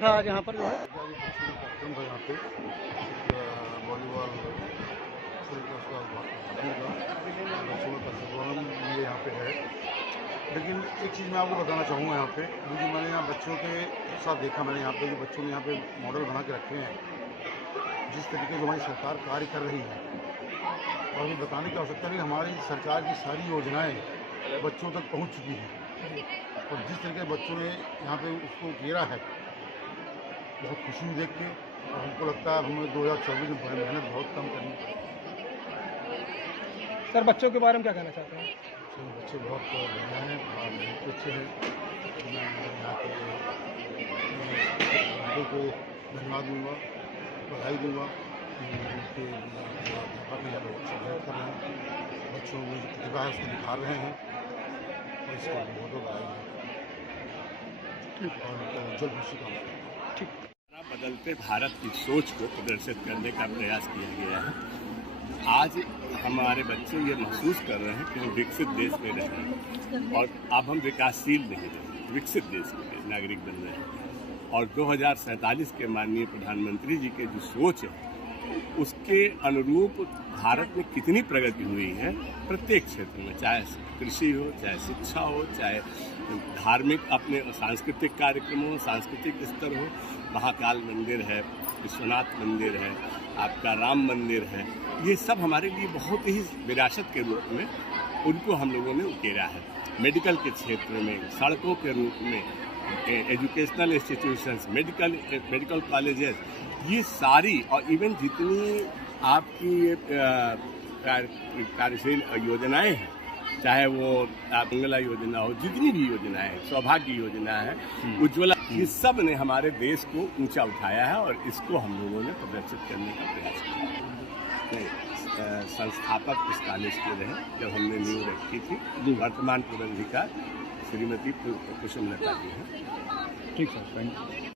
था आज यहाँ पर जो है कार्यक्रम था यहाँ पे वॉलीबॉल बच्चों का प्रोग्राम ये यहाँ पे है। लेकिन एक चीज़ मैं आपको बताना चाहूँगा यहाँ पे, क्योंकि मैंने यहाँ बच्चों के साथ देखा, मैंने यहाँ पे जो बच्चों ने यहाँ पे मॉडल बना के रखे हैं, जिस तरीके से हमारी सरकार कार्य कर रही है, और ये बताने की आवश्यकता नहीं, हमारी सरकार की सारी योजनाएं बच्चों तक पहुँच चुकी हैं। और जिस तरीके बच्चों ने यहाँ पे उसको घेरा है, बहुत खुशी हुई देख के। और हमको लगता है हमें 2024 में मेहनत बहुत कम करनी पड़ेगी। सर बच्चों के बारे में क्या कहना चाहते हैं? बच्चे बहुत बढ़िया हैं और बहुत अच्छे हैं। मैं यहाँ के लोगों को धन्यवाद दूँगा, बधाई दूँगा कि उनके अध्यापक हैं लोग सपोर्ट कर रहे हैं, बच्चों में जो प्रतिभा है उसको निखार रहे हैं, और इसके लिए बहुत बधाई है और उनका उज्जवल भविष्य कामना करता हूँ। बदलते भारत की सोच को प्रदर्शित करने का प्रयास किया गया है। आज हमारे बच्चे ये महसूस कर रहे हैं कि हम विकसित देश में रह रहे हैं, और अब हम विकासशील नहीं रहे, विकसित देश के नागरिक बन रहे हैं। और 2047 के माननीय प्रधानमंत्री जी के जो सोच है, उसके अनुरूप भारत में कितनी प्रगति हुई है प्रत्येक क्षेत्र में, चाहे कृषि हो, चाहे शिक्षा हो, चाहे धार्मिक अपने सांस्कृतिक कार्यक्रम हो, सांस्कृतिक स्तर हो। महाकाल मंदिर है, विश्वनाथ मंदिर है, आपका राम मंदिर है, ये सब हमारे लिए बहुत ही विरासत के रूप में उनको हम लोगों ने उकेरा है। मेडिकल के क्षेत्र में, सड़कों के रूप में, एजुकेशनल इंस्टीट्यूशंस, मेडिकल कॉलेजेस, ये सारी, और इवन जितनी आपकी कार्यशील योजनाएं हैं, चाहे वो मंगला योजना हो, जितनी भी योजनाएं हैं, सौभाग्य योजना है, उज्ज्वला, ये सब ने हमारे देश को ऊंचा उठाया है, और इसको हम लोगों ने प्रदर्शित करने का प्रयास किया। संस्थापक इस कॉलेज के रहे जब हमने नींव रखी थी। वर्तमान प्रबंधिका श्रीमती कुसुमलता जी हैं। ठीक सर, थैंक यू।